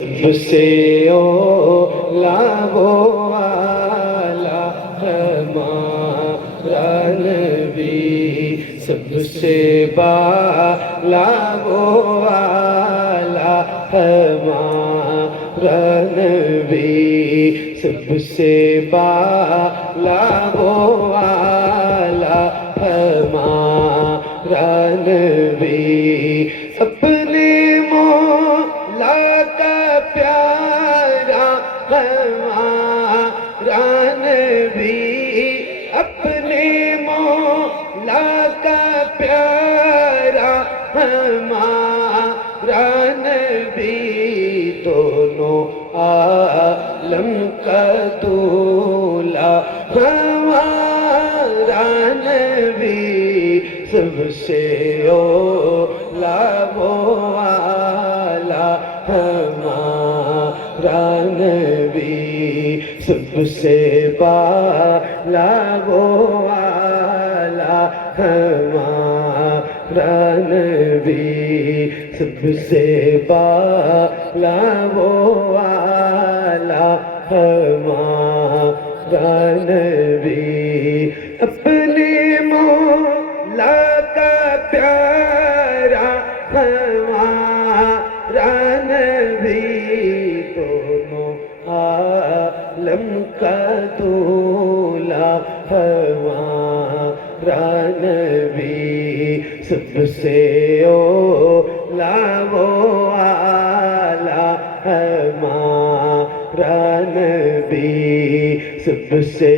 سب سے اولا وہ والا ہمارا نبی، سب سے بالا وہ والا ہمارا نبی، سب سے بالا وہ والا ہمارا نبی، اپنے مولا کا پیارا ہمارا نبی، اپنے مولا کا پیارا ہمارا نبی، دونوں عالم کا دولا ہمارا نبی، سب سے اولا وہ والا ہمارا نبی، سب سے بالا وہ والا ہمارا نبی، سب سے بالا وہ والا ہمارا نبی، اپنے مولا کا پیارا ہمارا نبی، دونوں عالم کا دولا ہمارا نبی، سب سے اولا وہ والا ہمارا نبی، سب سے